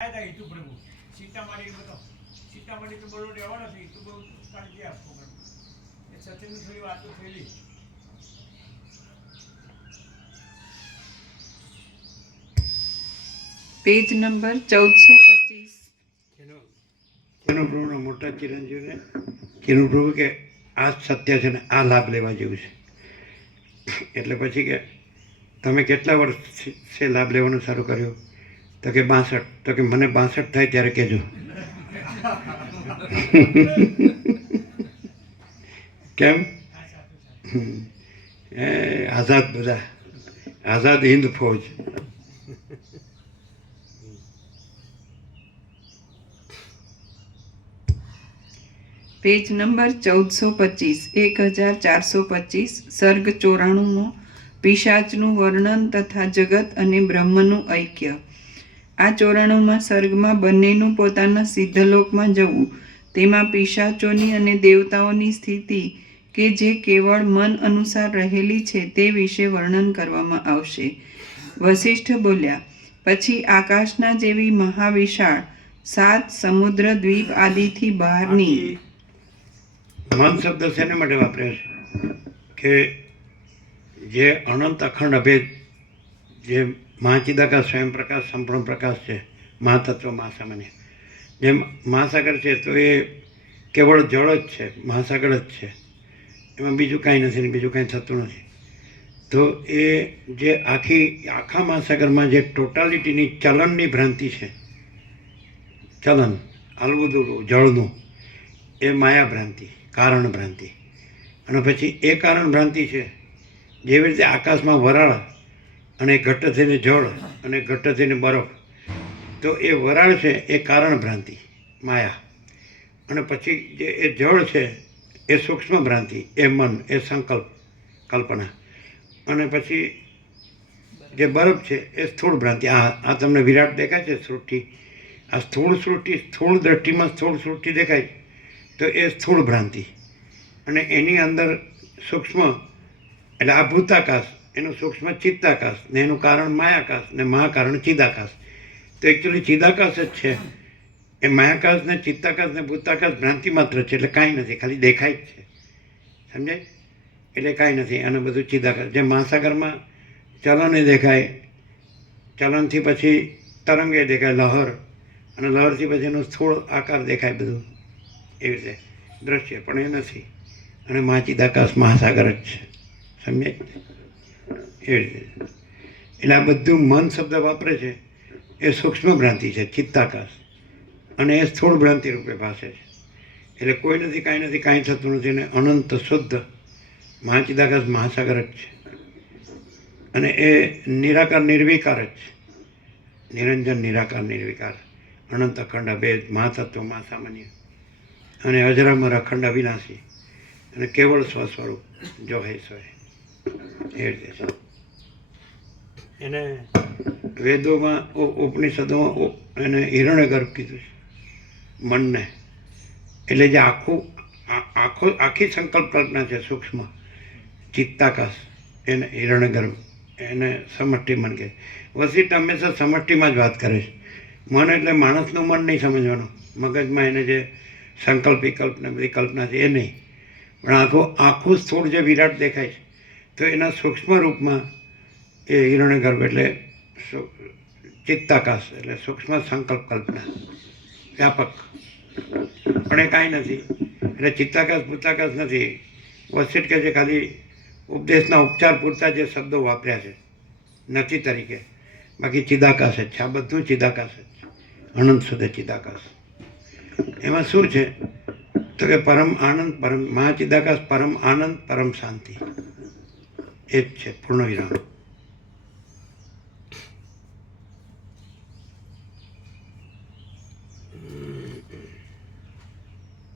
આયા હિતુ પ્રભુ સીતામાળી બધો. સીતામાળી તો બરોડ રહેવાનો છે હિતુ પ્રભુ કાળજી આપતો પણ એ સચિનની થોડી વાતો થયેલી. પેજ નંબર ચૌદસો પચીસ. કેનો પ્રભુ પ્રભુના મોટા ચિરંજીવને કેનો પ્રભુ કે આ સત્ય છે ને આ લાભ લેવા જેવું છે. એટલે પછી કે તમે કેટલા વર્ષ છે લાભ લેવાનું શરૂ કર્યું? તો કે બાસઠ, તો કે મને બાસઠ થાય ત્યારે કહેજો. કેમ? એ આઝાદ બધા. આઝાદ હિન્દ ફૌજ. પેજ નંબર ચૌદસો પચીસ, એક હજાર ચારસો પચીસ, સર્ગ ચોરાણુંનું, પિશાચનું વર્ણન તથા જગત અને બ્રહ્મનું ઐક્ય. આ ચોરાણુંમાં સર્ગમાં બંનેનું પોતાના સિદ્ધલોકમાં જવું, તેમાં પિશાચોની અને દેવતાઓની સ્થિતિ કે જે કેવળ મન અનુસાર રહેલી છે તે વિશે વર્ણન કરવામાં આવશે. વશિષ્ઠ બોલ્યા, પછી આકાશના જેવી મહાવિશાળ સાત સમુદ્ર દ્વીપ આદિથી બહારની મન શબ્દ શેને માટે વાપર્યો છે? કે જે અનંત અખંડ અભેદ જે મહાચિદાકાશ સ્વયં પ્રકાશ સંપૂર્ણ પ્રકાશ છે, મહાતત્વ મહાસામાન્ય જેમ મહાસાગર છે, તો એ કેવળ જળ જ છે, મહાસાગર જ છે. એમાં બીજું કાંઈ નથી ને બીજું કાંઈ થતું નથી. તો એ જે આખી, આખા મહાસાગરમાં જે ટોટાલિટીની ચલનની ભ્રાંતિ છે, ચલન આલવું જળનું, એ માયા ભ્રાંતિ, કારણ ભ્રાંતિ. અને પછી એ કારણ ભ્રાંતિ છે, જેવી રીતે આકાશમાં વરાળ અને ઘટ્ટ થઈને જળ અને ઘટ્ટ થઈને બરફ. તો એ વરાળ છે, એ કારણ ભ્રાંતિ માયા. અને પછી જે એ જળ છે, એ સૂક્ષ્મ ભ્રાંતિ એ મન, એ સંકલ્પ, કલ્પના. અને પછી જે બરફ છે, એ સ્થૂળ ભ્રાંતિ. આ આ તમને વિરાટ દેખાય છે, સૃષ્ટિ. આ સ્થૂળ સૃષ્ટિ, સ્થૂળ દ્રષ્ટિમાં સ્થૂળ સૃષ્ટિ દેખાય. તો એ સ્થૂળ ભ્રાંતિ. અને એની અંદર સૂક્ષ્મ, એટલે આ ભૂતાકાશ એનું સૂક્ષ્મ ચિત્તાકાશ ને એનું કારણ માયાકાશ ને મહાકારણ ચિદાકાશ. તો એકચ્યુઅલી ચિદાકાશ જ છે. એ માયાકાશ ને ચિત્તાકાશ ને ભૂતાકાશ ભ્રાંતિ માત્ર છે એટલે કાંઈ નથી, ખાલી દેખાય જ છે. સમજાય? એટલે કાંઈ નથી અને બધું ચિદાકાશ. જે મહાસાગરમાં ચલને દેખાય ચલનથી પછી તરંગે દેખાય લહર, અને લહરથી પછી એનો સ્થૂળ આકાર દેખાય બધું. એવી રીતે. દ્રશ્ય, પણ એ નથી. અને મહાચિદાકાશ મહાસાગર જ છે. સમજે એવી રીતે? એટલે આ બધું મન શબ્દ વાપરે છે, એ સૂક્ષ્મ ભ્રાંતિ છે, ચિત્તાકાશ. અને એ સ્થૂળ ભ્રાંતિ રૂપે ભાષે છે. એટલે કોઈ નથી, કાંઈ નથી, કાંઈ થતું નથી અને અનંત શુદ્ધ મહાચિદાકાશ મહાસાગર જ છે. અને એ નિરાકાર, નિર્વિકાર જ છે. નિરંજન, નિરાકાર, નિર્વિકાર. અનંત અખંડ અભેદ, મહાતત્વ, મહાસામાન્ય. અને અજરામર અખંડ અવિનાશી. અને કેવળ સ્વસ્વરૂપ, જો હે સ્વ એ રીતે એને વેદોમાં ઉપનિષદોમાં એને હિરણ્ય ગર્ભ કીધું છે, મનને. એટલે જે આખું આખો, આખી સંકલ્પ કલ્પના છે સૂક્ષ્મ, ચિત્તાકાશ, એને હિરણ્ય ગર્ભ એને સમષ્ટિ મન કહે. વસિષ્ઠ હંમેશા સમષ્ટિમાં જ વાત કરે છે. મન એટલે માણસનું મન નહીં સમજવાનું. મગજમાં એને જે સંકલ્પ વિકલ્પ ને બધી કલ્પના છે એ નહીં. પણ આખું આખું સ્થૂળ જે વિરાટ દેખાય છે, તો એના સૂક્ષ્મ રૂપમાં એ હિરણ્ય ગર્ભ એટલે ચિત્તાકાશ એટલે સૂક્ષ્મ સંકલ્પ કલ્પના વ્યાપક. પણ એ કાંઈ નથી. એટલે ચિત્તાકાશ પૂતાકાશ નથી. વસિષ્ઠ કે જે ખાલી ઉપદેશના ઉપચાર પૂરતા જે શબ્દો વાપર્યા છે, નથી તરીકે. બાકી ચિદાકાશ જ છે. આ બધું ચિદાકાશ જ છે. અનંત સુધી ચિદાકાશ. એમાં શું છે? તો કે પરમ આનંદ, પરમ મહાચિદાકાશ, પરમ આનંદ, પરમ શાંતિ. એ જ છે પૂર્ણ વિરામ.